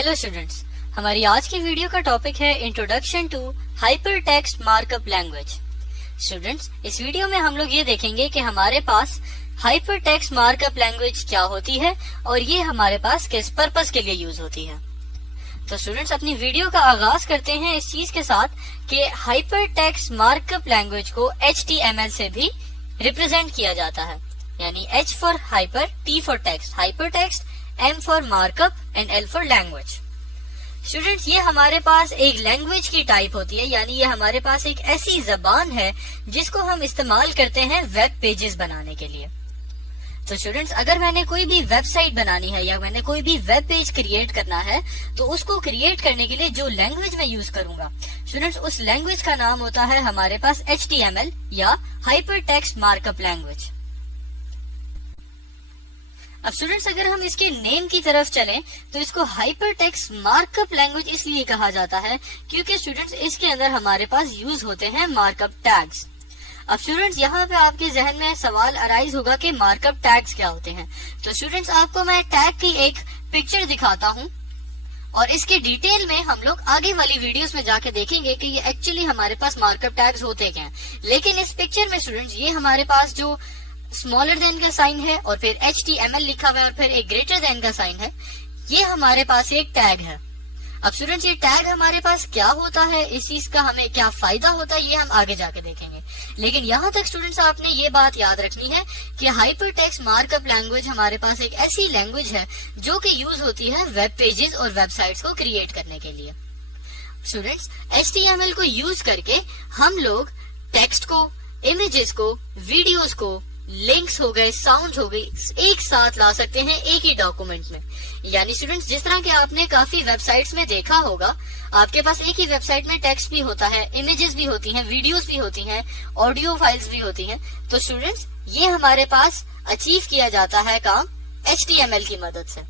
Hello students, हमारी आज की वीडियो का टॉपिक है introduction to hypertext markup language. Students, इस वीडियो में हम लोग ये देखेंगे कि हमारे पास हाइपरटेक्स्ट मार्कअप लैंग्वेज क्या होती है और ये हमारे पास किस पर्पस के लिए यूज होती है। तो स्टूडेंट्स, अपनी वीडियो का आगाज करते हैं इस चीज के साथ कि हाइपरटेक्स्ट मार्कअप लैंग्वेज को HTML से भी रिप्रेजेंट किया जाता है, यानी H for hyper, T for text, hypertext, M for markup and L for language. Students, ये हमारे पास एक लैंग्वेज की टाइप होती है, यानी ये हमारे पास एक ऐसी जबान है जिसको हम इस्तेमाल करते हैं वेब पेजेस बनाने के लिए। तो स्टूडेंट्स, अगर मैंने कोई भी वेबसाइट बनानी है या मैंने कोई भी वेब पेज क्रिएट करना है तो उसको क्रिएट करने के लिए जो लैंग्वेज मैं यूज करूंगा स्टूडेंट्स, उस लैंग्वेज का नाम होता है हमारे पास HTML या हाइपरटेक्स्ट मार्कअप लैंग्वेज। अब स्टूडेंट्स, अगर हम इसके नेम की तरफ चलें तो इसको हाइपरटेक्स्ट मार्कअप लैंग्वेज इसलिए कहा जाता है क्योंकि स्टूडेंट्स इसके अंदर हमारे पास यूज होते हैं मार्कअप टैग्स। अब स्टूडेंट्स, यहाँ पे आपके जहन में सवाल अराइज होगा कि मार्कअप टैग्स क्या होते हैं। तो स्टूडेंट्स, आपको मैं टैग की एक पिक्चर दिखाता हूँ और इसके डिटेल में हम लोग आगे वाली वीडियोस में जाके देखेंगे कि ये एक्चुअली हमारे पास मार्कअप टैग्स होते क्या हैं। लेकिन इस पिक्चर में स्टूडेंट्स ये हमारे पास जो स्मॉलर देन का साइन है और फिर HTML लिखा हुआ है और फिर एक ग्रेटर देन का साइन है, ये हमारे पास एक टैग है। अब स्टूडेंट्स, ये टैग हमारे पास क्या होता है, इस चीज का हमें क्या फायदा होता है, ये हम आगे जाके देखेंगे। लेकिन यहाँ तक स्टूडेंट्स आपने ये बात याद रखनी है कि हाइपरटेक्स्ट मार्कअप लैंग्वेज हमारे पास एक ऐसी लैंग्वेज है जो कि यूज होती है वेब पेजेस और वेबसाइट्स को क्रिएट करने के लिए। स्टूडेंट्स, HTML को यूज करके हम लोग टेक्स्ट को, इमेजेस को, वीडियोस को, लिंक्स हो गए, साउंड हो गई, एक साथ ला सकते हैं एक ही डॉक्यूमेंट में। यानी स्टूडेंट्स, जिस तरह के आपने काफी वेबसाइट्स में देखा होगा, आपके पास एक ही वेबसाइट में टेक्स्ट भी होता है, इमेजेस भी होती हैं, वीडियोस भी होती हैं, ऑडियो फाइल्स भी होती हैं। तो स्टूडेंट्स, ये हमारे पास अचीव किया जाता है काम HTML की मदद से।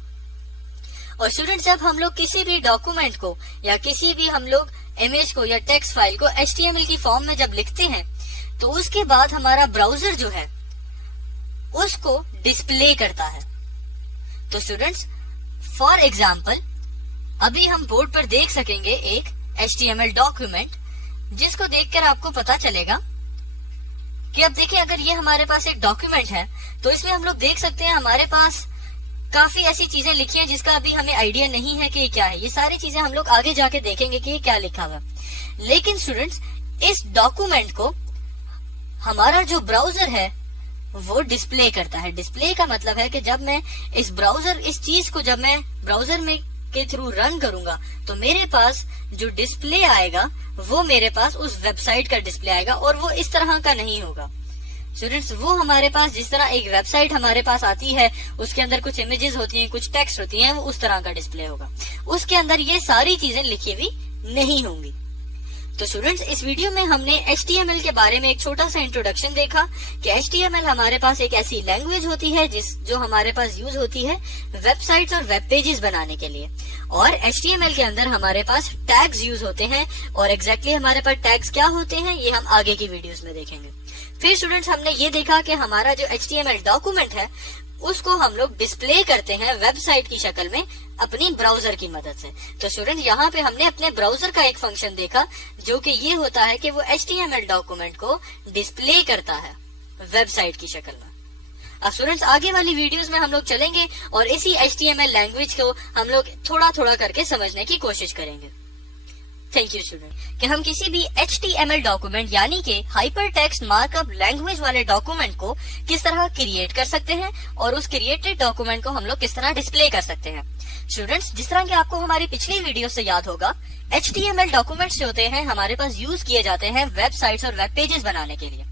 और स्टूडेंट्स, जब हम लोग किसी भी डॉक्यूमेंट को या किसी भी हम लोग इमेज को या टेक्स्ट फाइल को HTML की फॉर्म में जब लिखते हैं तो उसके बाद हमारा ब्राउजर जो है उसको डिस्प्ले करता है। तो स्टूडेंट्स, फॉर एग्जाम्पल अभी हम बोर्ड पर देख सकेंगे एक HTML डॉक्यूमेंट जिसको देखकर आपको पता चलेगा कि अब देखिए, अगर ये हमारे पास एक डॉक्यूमेंट है तो इसमें हम लोग देख सकते हैं हमारे पास काफी ऐसी चीजें लिखी हैं जिसका अभी हमें आइडिया नहीं है कि ये क्या है। ये सारी चीजें हम लोग आगे जाके देखेंगे कि ये क्या लिखा हुआ है। लेकिन स्टूडेंट्स, इस डॉक्यूमेंट को हमारा जो ब्राउजर है वो डिस्प्ले करता है। डिस्प्ले का मतलब है कि जब मैं इस चीज को जब मैं ब्राउजर में के थ्रू रन करूंगा तो मेरे पास जो डिस्प्ले आएगा वो मेरे पास उस वेबसाइट का डिस्प्ले आएगा और वो इस तरह का नहीं होगा। स्टूडेंट्स, वो हमारे पास जिस तरह एक वेबसाइट हमारे पास आती है, उसके अंदर कुछ इमेजेस होती हैं, कुछ टेक्स्ट होती हैं, वो उस तरह का डिस्प्ले होगा। उसके अंदर ये सारी चीजें लिखी हुई नहीं होंगी। तो स्टूडेंट्स, इस वीडियो में हमने HTML के बारे में एक छोटा सा इंट्रोडक्शन देखा कि HTML हमारे पास एक ऐसी लैंग्वेज होती है जो हमारे पास यूज होती है वेबसाइट्स और वेब पेजेस बनाने के लिए। और HTML के अंदर हमारे पास टैग्स यूज होते हैं और एग्जैक्टली हमारे पास टैग्स क्या होते हैं ये हम आगे की वीडियोस में देखेंगे। फिर स्टूडेंट्स, हमने ये देखा कि हमारा जो HTML डॉक्यूमेंट है उसको हम लोग डिस्प्ले करते हैं वेबसाइट की शक्ल में अपनी ब्राउजर की मदद से। तो स्टूडेंट, यहाँ पे हमने अपने ब्राउजर का एक फंक्शन देखा जो कि ये होता है कि वो HTML डॉक्यूमेंट को डिस्प्ले करता है वेबसाइट की शक्ल में। अब स्टूडेंट्स, आगे वाली वीडियोस में हम लोग चलेंगे और इसी HTML लैंग्वेज को हम लोग थोड़ा थोड़ा करके समझने की कोशिश करेंगे। थैंक यू स्टूडेंट, कि हम किसी भी HTML डॉक्यूमेंट यानी कि हाइपरटेक्स्ट मार्कअप लैंग्वेज वाले डॉक्यूमेंट को किस तरह क्रिएट कर सकते हैं और उस क्रिएटेड डॉक्यूमेंट को हम लोग किस तरह डिस्प्ले कर सकते हैं। स्टूडेंट्स, जिस तरह कि आपको हमारी पिछली वीडियो से याद होगा, HTML डॉक्यूमेंट्स जो होते हैं हमारे पास यूज किए जाते हैं वेबसाइट्स और वेब पेजेस बनाने के लिए।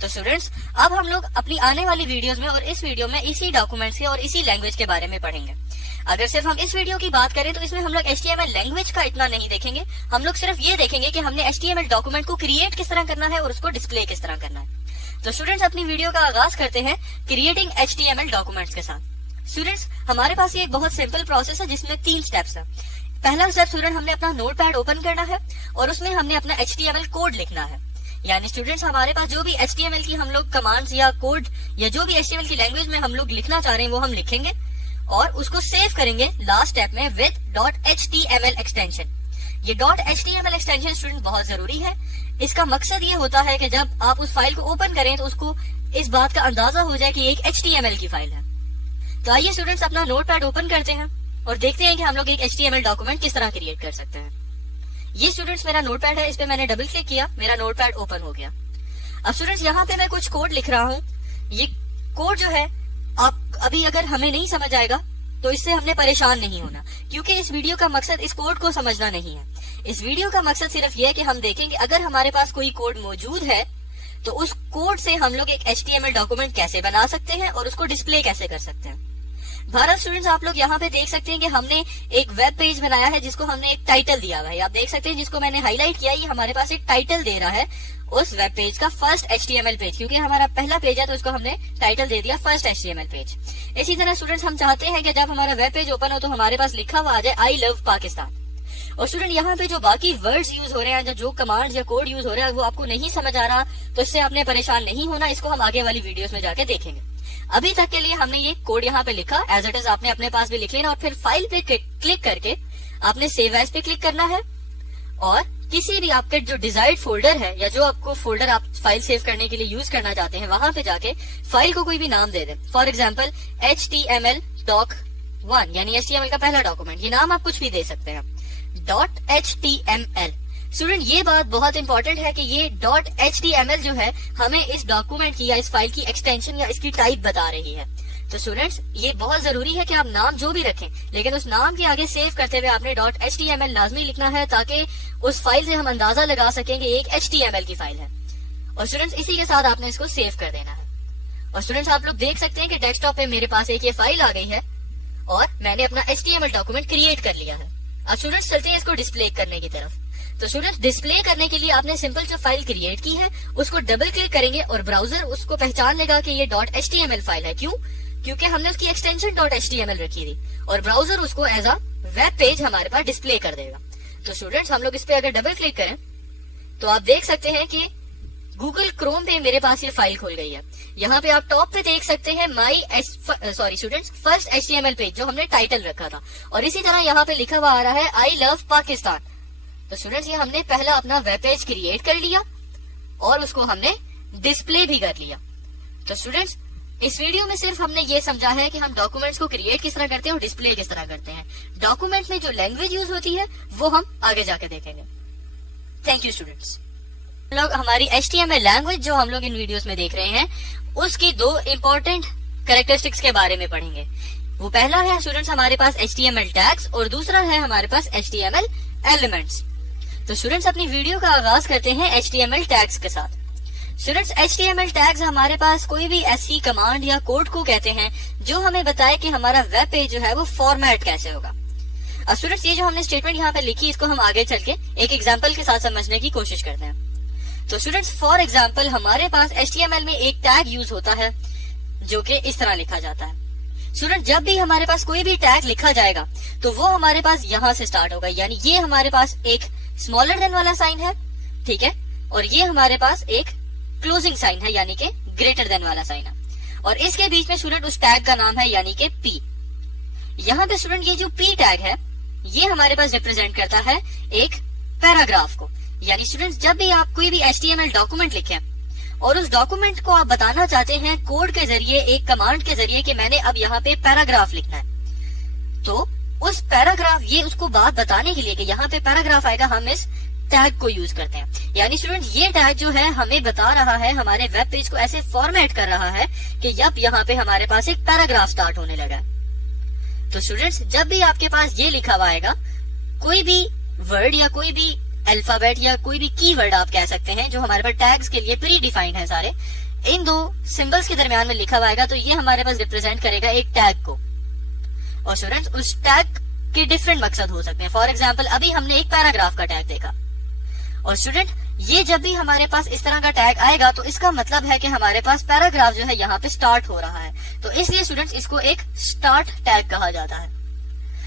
तो स्टूडेंट्स, अब हम लोग अपनी आने वाली वीडियोस में और इस वीडियो में इसी डॉक्यूमेंट्स के और इसी लैंग्वेज के बारे में पढ़ेंगे। अगर सिर्फ हम इस वीडियो की बात करें तो इसमें हम लोग HTML लैंग्वेज का इतना नहीं देखेंगे, हम लोग सिर्फ ये देखेंगे कि हमने HTML डॉक्यूमेंट को क्रिएट किस तरह करना है और उसको डिस्प्ले किस तरह करना है। तो स्टूडेंट्स, अपनी वीडियो का आगाज करते हैं क्रिएटिंग HTML डॉक्यूमेंट्स के साथ। स्टूडेंट्स, हमारे पास ये एक बहुत सिंपल प्रोसेस है जिसमें 3 स्टेप्स है। पहला स्टेप स्टूडेंट, हमने अपना नोटपैड ओपन करना है और उसमें हमने अपना HTML कोड लिखना है। यानी स्टूडेंट्स, हमारे पास जो भी HTML की हम लोग कमांड्स या कोड या जो भी HTML की लैंग्वेज में हम लोग लिखना चाह रहे हैं वो हम लिखेंगे और उसको सेव करेंगे लास्ट स्टेप में विद .html एक्सटेंशन। ये .html एक्सटेंशन स्टूडेंट बहुत जरूरी है। इसका मकसद ये होता है कि जब आप उस फाइल को ओपन करें तो उसको इस बात का अंदाजा हो जाए कि एक HTML की फाइल है। तो आइए स्टूडेंट्स अपना नोटपैड ओपन करते हैं और देखते हैं कि हम लोग एक HTML डॉक्यूमेंट किस तरह क्रिएट कर सकते हैं। ये स्टूडेंट्स मेरा नोटपैड है, इस पे मैंने डबल क्लिक किया, मेरा नोटपैड ओपन हो गया। अब स्टूडेंट्स यहाँ पे मैं कुछ कोड लिख रहा हूँ। ये कोड जो है आप अभी अगर हमें नहीं समझ आएगा तो इससे हमने परेशान नहीं होना, क्योंकि इस वीडियो का मकसद इस कोड को समझना नहीं है। इस वीडियो का मकसद सिर्फ ये है कि हम देखेंगे अगर हमारे पास कोई कोड मौजूद है तो उस कोड से हम लोग एक HTML डॉक्यूमेंट कैसे बना सकते हैं और उसको डिस्प्ले कैसे कर सकते हैं। भारत स्टूडेंट्स, आप लोग यहाँ पे देख सकते हैं कि हमने एक वेब पेज बनाया है जिसको हमने एक टाइटल दिया हुआ है। आप देख सकते हैं जिसको मैंने हाईलाइट किया, ये हमारे पास एक टाइटल दे रहा है उस वेब पेज का, फर्स्ट HTML पेज, क्योंकि हमारा पहला पेज है तो उसको हमने टाइटल दे दिया फर्स्ट HTML पेज। इसी तरह स्टूडेंट्स हम चाहते हैं कि जब हमारा वेब पेज ओपन हो तो हमारे पास लिखा हुआ आ जाए आई लव पाकिस्तान। और स्टूडेंट यहाँ पे जो बाकी वर्ड्स यूज हो रहे हैं, जो कमांड्स या कोड यूज हो रहा है वो आपको नहीं समझ आ रहा तो इससे आपने परेशान नहीं होना, इसको हम आगे वाली वीडियोस में जाके देखेंगे। अभी तक के लिए हमने ये कोड यहाँ पे लिखा, एज इट इज आपने अपने पास भी लिख लेना और फिर फाइल पे क्लिक करके आपने सेव एज पे क्लिक करना है और किसी भी आपके जो डिजायर्ड फोल्डर है या जो आपको फोल्डर आप फाइल सेव करने के लिए यूज करना चाहते हैं वहां पे जाके फाइल को कोई भी नाम दे दें। फॉर एग्जाम्पल HTML doc1 यानी HTML का पहला डॉक्यूमेंट, ये नाम आप कुछ भी दे सकते हैं .html। स्टूडेंट ये बात बहुत इंपॉर्टेंट है कि ये .html जो है हमें इस डॉक्यूमेंट की या इस फाइल की एक्सटेंशन या इसकी टाइप बता रही है। तो स्टूडेंट्स ये बहुत जरूरी है कि आप नाम जो भी रखें लेकिन उस नाम के आगे सेव करते हुए आपने .html लाजमी लिखना है ताकि उस फाइल से हम अंदाजा लगा सकेंगे एक HTML की फाइल है। और स्टूडेंट्स इसी के साथ आपने इसको सेव कर देना है। और स्टूडेंट्स आप लोग देख सकते हैं कि डेस्कटॉप पे मेरे पास एक ये फाइल आ गई है और मैंने अपना HTML डॉक्यूमेंट क्रिएट कर लिया है। अब स्टूडेंट्स चलते हैं इसको डिस्प्ले करने की तरफ। तो स्टूडेंट्स डिस्प्ले करने के लिए आपने सिंपल जो फाइल क्रिएट की है उसको डबल क्लिक करेंगे और ब्राउजर उसको पहचान लेगा कि ये .html फाइल है। क्यों? क्योंकि हमने उसकी एक्सटेंशन .html रखी थी और ब्राउजर उसको एज अ वेब पेज हमारे पास डिस्प्ले कर देगा। तो स्टूडेंट्स हम लोग इस पे अगर डबल क्लिक करें तो आप देख सकते हैं कि गूगल क्रोम पे मेरे पास ये फाइल खुल गई है। यहाँ पे आप टॉप पे देख सकते हैं स्टूडेंट्स फर्स्ट HTML पेज जो हमने टाइटल रखा था और इसी तरह यहाँ पे लिखा हुआ आ रहा है आई लव पाकिस्तान। तो स्टूडेंट्स ये हमने पहला अपना वेब पेज क्रिएट कर लिया और उसको हमने डिस्प्ले भी कर लिया। तो स्टूडेंट्स इस वीडियो में सिर्फ हमने ये समझा है कि हम डॉक्यूमेंट्स को क्रिएट किस तरह करते हैं और डिस्प्ले किस तरह करते हैं। डॉक्यूमेंट में जो लैंग्वेज यूज होती है वो हम आगे जाके देखेंगे। Thank you students. लोग हमारी HTML लैंग्वेज जो हम लोग इन वीडियोस में देख रहे हैं उसकी दो इम्पोर्टेंट कैरेक्टरिस्टिक्स के बारे में पढ़ेंगे। वो पहला है स्टूडेंट्स हमारे पास HTML टैग्स और दूसरा है हमारे पास HTML एलिमेंट्स। तो स्टूडेंट्स अपनी वीडियो का आगाज करते हैं HTML टैग्स के साथ। स्टूडेंट्स HTML टैग्स हमारे पास कोई भी ऐसी कमांड या कोड को कहते हैं जो हमें बताए कि हमारा वेब पेज जो है वो फॉर्मेट कैसे होगा। अब स्टूडेंट्स ये जो हमने स्टेटमेंट यहाँ पे लिखी इसको हम आगे चल के एक एग्जाम्पल के साथ समझने की कोशिश करते हैं। तो स्टूडेंट्स फॉर एग्जाम्पल हमारे पास HTML में एक टैग यूज होता है जो कि इस तरह लिखा जाता है। स्टूडेंट जब भी हमारे पास कोई भी टैग लिखा जाएगा तो वो हमारे पास यहाँ से स्टार्ट होगा, यानी ये हमारे पास एक स्मॉलर देन वाला साइन है, ठीक है, और ये हमारे पास एक क्लोजिंग साइन है यानी कि ग्रेटर देन वाला साइन है और इसके बीच में स्टूडेंट उस टैग का नाम है यानी कि P। यहाँ पे स्टूडेंट ये जो P टैग है ये हमारे पास रिप्रेजेंट करता है एक पैराग्राफ को। यानी स्टूडेंट्स जब भी आप कोई भी HTML डॉक्यूमेंट लिखें और उस डॉक्यूमेंट को आप बताना चाहते हैं कोड के जरिए, एक कमांड के जरिए कि मैंने अब यहाँ पे पैराग्राफ लिखना है, तो उस पैराग्राफ ये उसको बात बताने के लिए कि यहाँ पे पैराग्राफ आएगा हम इस टैग को यूज करते हैं। यानी स्टूडेंट ये टैग जो है हमें बता रहा है, हमारे वेब पेज को ऐसे फॉर्मेट कर रहा है कि अब यहाँ पे हमारे पास एक पैराग्राफ स्टार्ट होने लगा। तो स्टूडेंट्स जब भी आपके पास ये लिखा हुआ आएगा कोई भी वर्ड या कोई भी अल्फाबेट या कोई भी कीवर्ड आप कह सकते हैं जो हमारे पास टैग्स के लिए प्री डिफाइंड है सारे, इन दो सिंबल्स के दरमियान में लिखा हुआ आएगा तो ये हमारे पास रिप्रेजेंट करेगा एक टैग को। और स्टूडेंट्स उस टैग के डिफरेंट मकसद हो सकते हैं। फॉर एग्जाम्पल अभी हमने एक पैराग्राफ का टैग देखा और स्टूडेंट ये जब भी हमारे पास इस तरह का टैग आएगा तो इसका मतलब है कि हमारे पास पैराग्राफ जो है यहाँ पे स्टार्ट हो रहा है, तो इसलिए स्टूडेंट्स इसको एक स्टार्ट टैग कहा जाता है।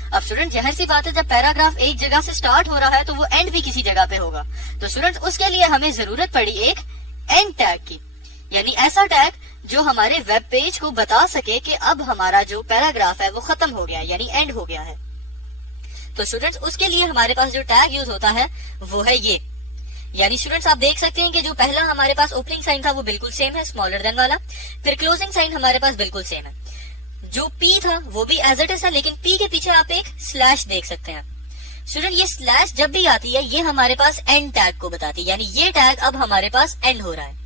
अब स्टूडेंट जाहिर सी बात है जब पैराग्राफ एक जगह से स्टार्ट हो रहा है तो वो एंड भी किसी जगह पे होगा, तो स्टूडेंट उसके लिए हमें जरूरत पड़ी एक एंड टैग की। यानी ऐसा टैग जो हमारे वेब पेज को बता सके कि अब हमारा जो पैराग्राफ है वो खत्म हो गया, यानी एंड हो गया है। तो स्टूडेंट्स उसके लिए हमारे पास जो टैग यूज होता है वो है ये। यानी स्टूडेंट्स आप देख सकते हैं कि जो पहला हमारे पास ओपनिंग साइन था वो बिल्कुल सेम है, स्मॉलर देन वाला। फिर क्लोजिंग साइन हमारे पास बिल्कुल सेम है। जो P था वो भी एज इट इज था, लेकिन P के पीछे आप एक स्लैश देख सकते हैं। स्टूडेंट ये स्लैश जब भी आती है ये हमारे पास एंड टैग को बताती है, यानी ये टैग अब हमारे पास एंड हो रहा है।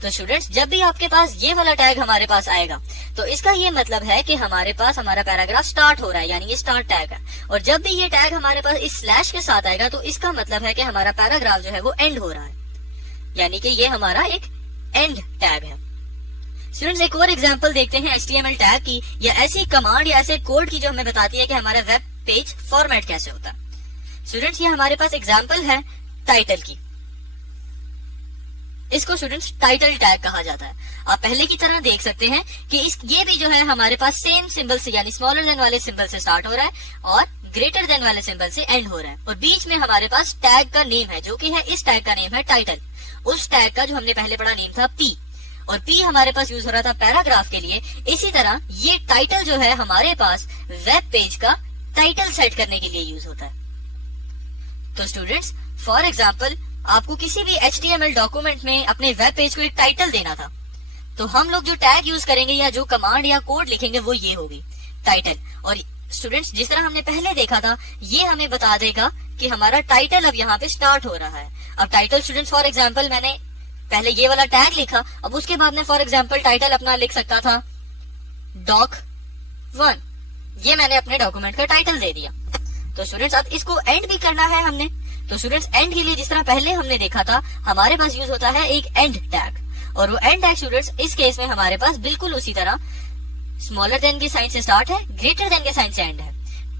तो स्टूडेंट्स जब भी आपके पास ये वाला टैग हमारे पास आएगा तो इसका ये मतलब है कि हमारे पास हमारा पैराग्राफ स्टार्ट हो रहा है, यानी ये स्टार्ट टैग है। और जब भी ये टैग हमारे पास इस स्लैश के साथ आएगा तो इसका मतलब है कि हमारा पैराग्राफ जो है वो एंड हो रहा है, यानी कि ये हमारा एक एंड टैग है। स्टूडेंट्स एक और एग्जांपल देखते हैं HTML टैग की, या ऐसी कमांड या ऐसे कोड की जो हमें बताती है कि हमारा वेब पेज फॉर्मेट कैसे होता है। स्टूडेंट्स ये हमारे पास एग्जांपल है टाइटल की। इसको स्टूडेंट्स टाइटल टैग कहा जाता है। आप पहले की तरह देख सकते हैं कि ये भी जो है हमारे पास सेम सिंबल से, यानी स्मॉलर देन वाले सिंबल से स्टार्ट हो रहा है और ग्रेटर देन वाले सिंबल से एंड हो रहा है। और बीच में हमारे पास टैग का नेम है जो कि है, इस टैग का नेम है टाइटल। उस टैग का जो हमने पहले पढ़ा नेम था P, और P हमारे पास यूज हो रहा था पैराग्राफ के लिए। इसी तरह ये टाइटल जो है हमारे पास वेब पेज का टाइटल सेट करने के लिए यूज होता है। तो स्टूडेंट्स फॉर एग्जांपल आपको किसी भी HTML डॉक्यूमेंट में अपने वेब पेज को एक टाइटल देना था, तो हम लोग जो टैग यूज करेंगे या जो कमांड या कोड लिखेंगे वो ये होगी टाइटल। और स्टूडेंट्स जिस तरह हमने पहले देखा था ये हमें बता देगा कि हमारा टाइटल अब यहाँ पे स्टार्ट हो रहा है। अब टाइटल स्टूडेंट्स फॉर एग्जांपल मैंने पहले ये वाला टैग लिखा, अब उसके बाद में फॉर एग्जांपल टाइटल अपना लिख सकता था doc1, ये मैंने अपने डॉक्यूमेंट का टाइटल दे दिया। तो स्टूडेंट्स अब इसको एंड भी करना है हमने, तो स्टूडेंट्स एंड के लिए जिस तरह पहले हमने देखा था हमारे पास यूज होता है एक एंड टैग, और वो एंड टैग स्टूडेंट्स इस केस में हमारे पास बिल्कुल उसी तरह स्मॉलर देन के साइन से स्टार्ट है, ग्रेटर देन के साइन से एंड है,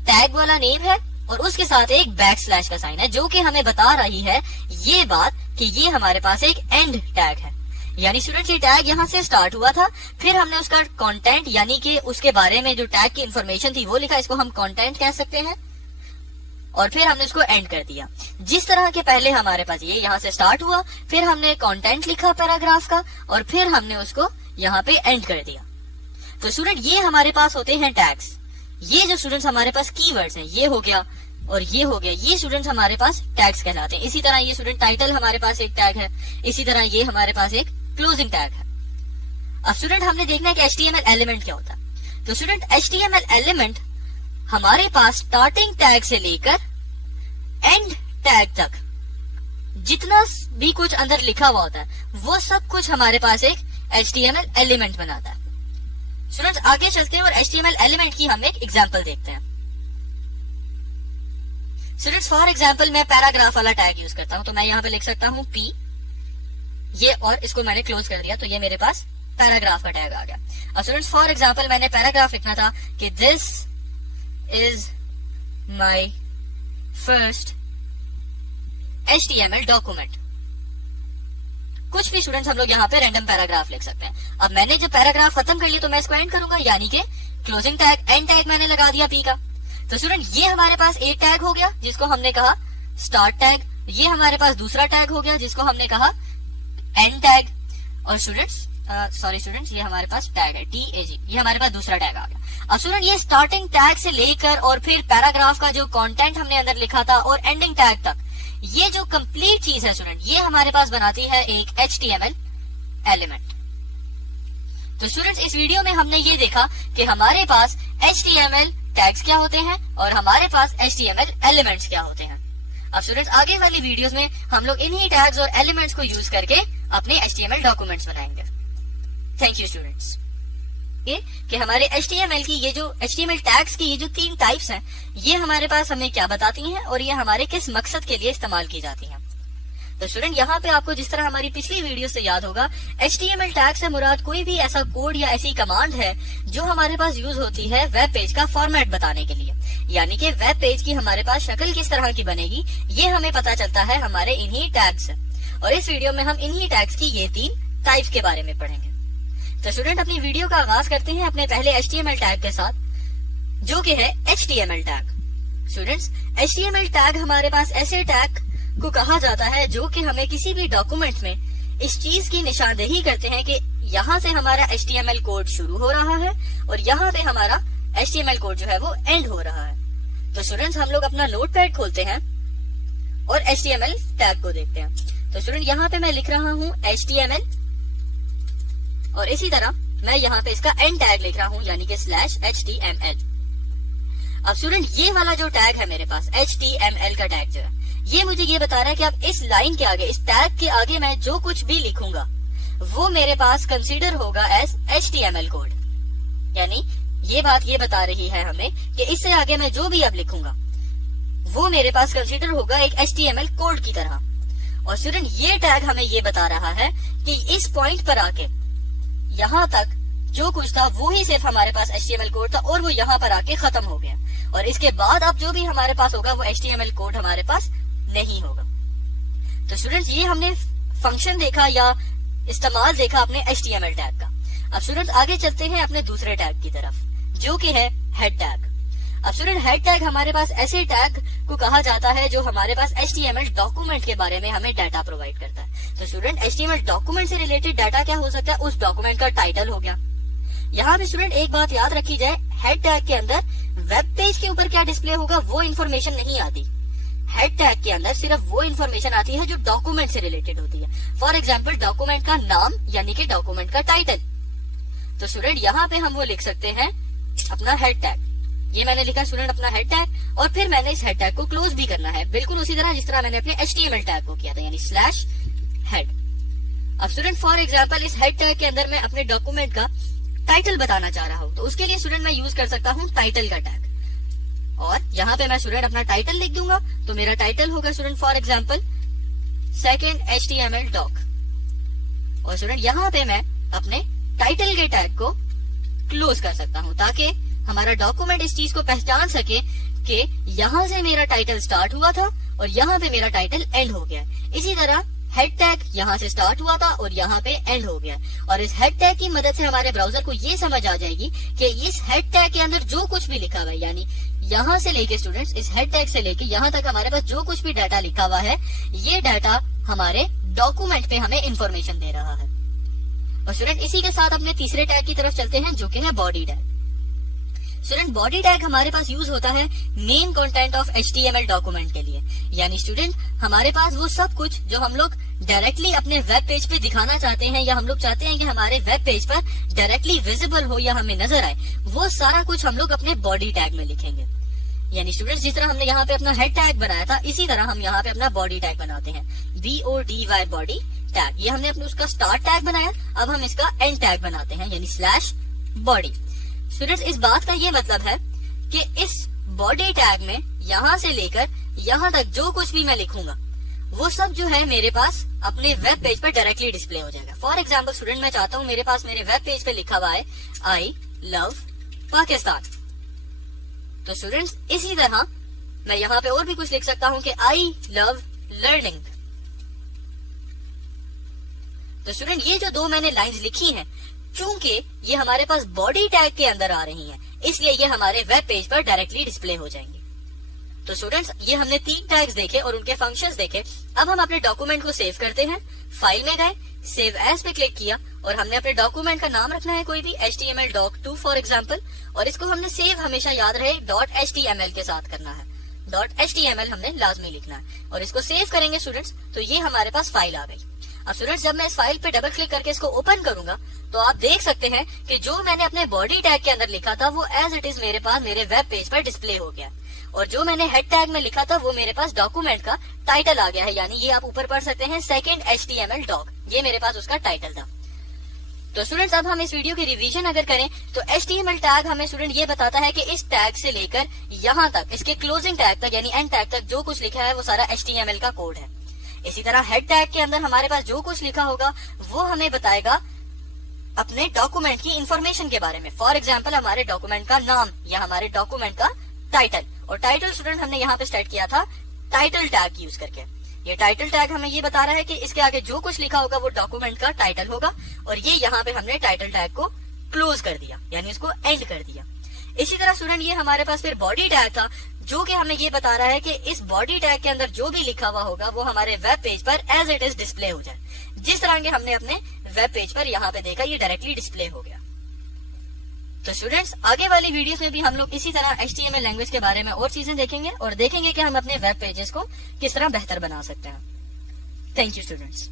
टैग वाला नेम है और उसके साथ एक बैक स्लैश का साइन है, जो कि हमें बता रही है ये बात कि ये हमारे पास एक एंड टैग है। यानी स्टूडेंट्स ये टैग यहाँ से स्टार्ट हुआ था, फिर हमने उसका कंटेंट यानी कि उसके बारे में जो टैग की इंफॉर्मेशन थी वो लिखा, इसको हम कंटेंट कह सकते हैं, और फिर हमने उसको एंड कर दिया। जिस तरह के पहले हमारे पास ये यहाँ से स्टार्ट हुआ, फिर हमने कंटेंट लिखा पैराग्राफ का और फिर हमने उसको यहाँ पे एंड कर दिया। तो स्टूडेंट ये हमारे पास होते हैं टैग्स। ये जो स्टूडेंट्स हमारे पास कीवर्ड्स हैं, ये हो गया और ये हो गया, ये स्टूडेंट्स हमारे पास टैग्स कहलाते हैं। इसी तरह ये स्टूडेंट टाइटल हमारे पास एक टैग है, इसी तरह ये हमारे पास एक क्लोजिंग टैग है। अब स्टूडेंट हमने देखना है कि HTML एलिमेंट क्या होता है। तो स्टूडेंट HTML एलिमेंट हमारे पास स्टार्टिंग टैग से लेकर एंड टैग तक जितना भी कुछ अंदर लिखा हुआ होता है वो सब कुछ हमारे पास एक HTML एलिमेंट बनाता है। स्टूडेंट्स आगे चलते हैं और HTML एलिमेंट की हम एक एग्जांपल देखते हैं। स्टूडेंट्स फॉर एग्जांपल मैं पैराग्राफ वाला टैग यूज करता हूं, तो मैं यहाँ पे लिख सकता हूँ P, ये, और इसको मैंने क्लोज कर दिया, तो ये मेरे पास पैराग्राफ का टैग आ गया। अब स्टूडेंट्स फॉर एग्जांपल मैंने पैराग्राफ लिखना था कि this is my first HTML document. कुछ भी स्टूडेंट्स हम लोग यहाँ पे रैंडम पैराग्राफ लिख सकते हैं। अब मैंने जब पैराग्राफ खत्म कर लिया तो मैं इसको एंड करूंगा, यानी कि क्लोजिंग टैग एंड टैग मैंने लगा दिया P का। तो स्टूडेंट ये हमारे पास एक टैग हो गया जिसको हमने कहा स्टार्ट टैग, ये हमारे पास दूसरा टैग हो गया जिसको हमने कहा एंड टैग, और स्टूडेंट्स सॉरी स्टूडेंट्स ये हमारे पास टैग है TAG, ये हमारे पास दूसरा टैग आ गया। अब स्टूडेंट ये स्टार्टिंग टैग से लेकर और फिर पैराग्राफ का जो कंटेंट हमने अंदर लिखा था और एंडिंग टैग तक, ये जो कंप्लीट चीज है स्टूडेंट ये हमारे पास बनाती है एक HTML एलिमेंट। तो स्टूडेंट्स इस वीडियो में हमने ये देखा कि हमारे पास HTML टैग्स क्या होते हैं और हमारे पास HTML एलिमेंट्स क्या होते हैं। अब स्टूडेंट्स आगे वाली वीडियोस में हम लोग इन्हीं टैग्स और एलिमेंट्स को यूज करके अपने HTML डॉक्यूमेंट्स बनाएंगे। Thank you students. ये कि हमारे HTML की ये जो HTML टैग्स की ये जो 3 टाइप्स हैं ये हमारे पास हमें क्या बताती हैं और ये हमारे किस मकसद के लिए इस्तेमाल की जाती हैं। तो स्टूडेंट यहाँ पे आपको जिस तरह हमारी पिछली वीडियो से याद होगा HTML टैग से मुराद कोई भी ऐसा कोड या ऐसी कमांड है जो हमारे पास यूज होती है वेब पेज का फॉर्मेट बताने के लिए, यानी कि वेब पेज की हमारे पास शक्ल किस तरह की बनेगी ये हमें पता चलता है हमारे इन्हीं टैग्स से। और इस वीडियो में हम इन्हीं टैग्स की ये 3 टाइप्स के बारे में पढ़ेंगे। तो स्टूडेंट अपनी वीडियो का आगाज करते हैं अपने पहले HTML टैग के साथ, जो कि है HTML tag. Students HTML tag हमारे पास ऐसे टैग को कहा जाता है जो कि हमें किसी भी डॉक्यूमेंट में इस चीज की निशानदेही करते हैं कि यहाँ से हमारा HTML कोड शुरू हो रहा है और यहाँ पे हमारा HTML कोड जो है वो एंड हो रहा है। तो स्टूडेंट्स हम लोग अपना नोटपैड खोलते हैं और HTML टैग को देखते हैं। तो स्टूडेंट यहाँ पे मैं लिख रहा हूँ HTML और इसी तरह मैं यहाँ पे इसका एंड टैग लिख रहा हूँ यानी कि /HTML। अब स्टूडेंट ये वाला जो टैग है मेरे पास HTML का टैग जो है ये मुझे ये बता रहा है कि अब इस लाइन के आगे, इस टैग के आगे मैं जो कुछ भी लिखूंगा वो मेरे पास कंसीडर होगा एज HTML कोड। यानी ये बात ये बता रही है हमें कि इससे आगे मैं जो भी अब लिखूंगा वो मेरे पास कंसीडर होगा एक HTML कोड की तरह। और स्टूडेंट ये टैग हमें ये बता रहा है कि इस पॉइंट पर आके यहाँ तक जो कुछ था वो ही सिर्फ हमारे पास HTML कोड था और वो यहाँ पर आके खत्म हो गया और इसके बाद अब जो भी हमारे पास होगा वो HTML कोड हमारे पास नहीं होगा। तो स्टूडेंट्स ये हमने फंक्शन देखा या इस्तेमाल देखा अपने HTML टैग का। अब स्टूडेंट्स आगे चलते हैं अपने दूसरे टैग की तरफ जो कि है हेड टैग। अब स्टूडेंट हेड टैग हमारे पास ऐसे टैग को कहा जाता है जो हमारे पास HTML डॉक्यूमेंट के बारे में हमें डाटा प्रोवाइड करता है। तो स्टूडेंट HTML डॉक्यूमेंट से रिलेटेड डाटा क्या हो सकता है, उस डॉक्यूमेंट का टाइटल हो गया। यहाँ पे स्टूडेंट एक बात याद रखी जाए, हेड टैग के अंदर वेब पेज के ऊपर क्या डिस्प्ले होगा वो इन्फॉर्मेशन नहीं आती। हेड टैग के अंदर सिर्फ वो इन्फॉर्मेशन आती है जो डॉक्यूमेंट से रिलेटेड होती है। फॉर एग्जाम्पल डॉक्यूमेंट का नाम यानी कि डॉक्यूमेंट का टाइटल। तो स्टूडेंट यहाँ पे हम वो लिख सकते हैं अपना हेड टैग। ये मैंने लिखा स्टूडेंट अपना हेड टैग और फिर मैंने इस हेड टैग को क्लोज भी करना है बिल्कुल उसी तरह जिस तरह मैंने अपने HTML टैग को किया था यानी /head। अब स्टूडेंट फॉर एग्जाम्पल इस हेड टैग के अंदर मैं अपने डॉक्यूमेंट का टाइटल बताना चाह रहा हूँ तो उसके लिए स्टूडेंट मैं यूज कर सकता हूँ टाइटल का टैग और यहाँ पे मैं स्टूडेंट अपना टाइटल लिख दूंगा। तो मेरा टाइटल होगा student for example second HTML doc और स्टूडेंट यहाँ पे मैं अपने टाइटल के टैग को क्लोज कर सकता हूँ ताकि हमारा डॉक्यूमेंट इस चीज को पहचान सके कि यहाँ से मेरा टाइटल स्टार्ट हुआ था और यहाँ पे मेरा टाइटल एंड हो गया। इसी तरह हेड टैग यहाँ से स्टार्ट हुआ था और यहाँ पे एंड हो गया और इस हेड टैग की मदद से हमारे ब्राउजर को ये समझ आ जाएगी कि इस हेड टैग के अंदर जो कुछ भी लिखा हुआ है यानी यहाँ से लेके स्टूडेंट्स इस हेड टैग से लेके यहाँ तक हमारे पास जो कुछ भी डाटा लिखा हुआ है ये डाटा हमारे डॉक्यूमेंट पे हमें इंफॉर्मेशन दे रहा है। और स्टूडेंट इसी के साथ अपने तीसरे टैग की तरफ चलते हैं जो कि है body tag. Student body tag हमारे पास यूज होता है main content of HTML document के लिए। यानी स्टूडेंट हमारे पास वो सब कुछ जो हम लोग डायरेक्टली अपने वेब पेज पे दिखाना चाहते हैं या हम लोग चाहते हैं कि हमारे वेब पेज पर डायरेक्टली विजिबल हो या हमें नजर आए वो सारा कुछ हम लोग अपने बॉडी टैग में लिखेंगे। यानी स्टूडेंट्स जिस तरह हमने यहाँ पे अपना हेड टैग बनाया था इसी तरह हम यहाँ पे अपना बॉडी टैग बनाते हैं BODY बॉडी टैग। ये हमने अपने उसका स्टार्ट टैग बनाया, अब हम इसका एंड टैग बनाते हैं यानी /body। स्टूडेंट्स इस बात का ये मतलब है कि इस बॉडी टैग में यहाँ से लेकर यहाँ तक जो कुछ भी मैं लिखूंगा वो सब जो है मेरे पास अपने वेब पेज पर डायरेक्टली डिस्प्ले हो जाएगा। फॉर एग्जाम्पल स्टूडेंट मैं चाहता हूँ मेरे पास मेरे वेब पेज पे लिखा हुआ है I love पाकिस्तान। तो स्टूडेंट्स इसी तरह मैं यहाँ पे और भी कुछ लिख सकता हूँ कि I love learning। तो स्टूडेंट ये जो दो मैंने लाइंस लिखी हैं चूंकि ये हमारे पास बॉडी टैग के अंदर आ रही हैं इसलिए ये हमारे वेब पेज पर डायरेक्टली डिस्प्ले हो जाएंगे। तो स्टूडेंट्स ये हमने 3 टैग्स देखे और उनके फंक्शंस देखे। अब हम अपने डॉक्यूमेंट को सेव करते हैं। फाइल में गए, सेव एज पे क्लिक किया और हमने अपने डॉक्यूमेंट का नाम रखना है कोई भी HTML doc2 फॉर एग्जाम्पल और इसको हमने सेव हमेशा याद रहे .html के साथ करना है। .html हमने लाजमी लिखना है और इसको सेव करेंगे स्टूडेंट्स तो ये हमारे पास फाइल आ गई। अब स्टूडेंट्स जब मैं इस फाइल पे डबल क्लिक करके इसको ओपन करूंगा तो आप देख सकते हैं कि जो मैंने अपने बॉडी टैग के अंदर लिखा था वो एज इट इज मेरे पास मेरे वेब पेज पर डिस्प्ले हो गया और जो मैंने हेड टैग में लिखा था वो मेरे पास डॉक्यूमेंट का टाइटल आ गया है। यानी ये आप ऊपर पढ़ सकते हैं सेकंड HTML डॉक, ये मेरे पास उसका टाइटल था। तो स्टूडेंट्स अब हम इस वीडियो की रिवीजन अगर करें तो HTML टैग हमें स्टूडेंट ये बताता है कि इस टैग से लेकर यहाँ तक इसके क्लोजिंग टैग तक यानी एंड टैग तक जो कुछ लिखा है वो सारा HTML का कोड है। इसी तरह हेड टैग के अंदर हमारे पास जो कुछ लिखा होगा वो हमें बताएगा अपने डॉक्यूमेंट की इंफॉर्मेशन के बारे में। फॉर एग्जाम्पल हमारे डॉक्यूमेंट का नाम या हमारे डॉक्यूमेंट का टाइटल, और टाइटल स्टूडेंट हमने यहाँ पे स्टार्ट किया था टाइटल टैग यूज करके। ये टाइटल टैग हमें ये बता रहा है कि इसके आगे जो कुछ लिखा होगा वो डॉक्यूमेंट का टाइटल होगा और ये यहाँ पे हमने टाइटल टैग को क्लोज कर दिया यानी इसको एंड कर दिया। इसी तरह स्टूडेंट ये हमारे पास फिर बॉडी टैग था जो कि हमें ये बता रहा है कि इस बॉडी टैग के अंदर जो भी लिखा हुआ होगा वो हमारे वेब पेज पर एज इट इज डिस्प्ले हो जाए। जिस तरह के हमने अपने वेब पेज पर यहाँ पे देखा, ये डायरेक्टली डिस्प्ले हो गया। तो स्टूडेंट्स, आगे वाली वीडियोस में भी हम लोग इसी तरह HTML लैंग्वेज के बारे में और चीजें देखेंगे और देखेंगे कि हम अपने वेब पेजेस को किस तरह बेहतर बना सकते हैं। Thank you students.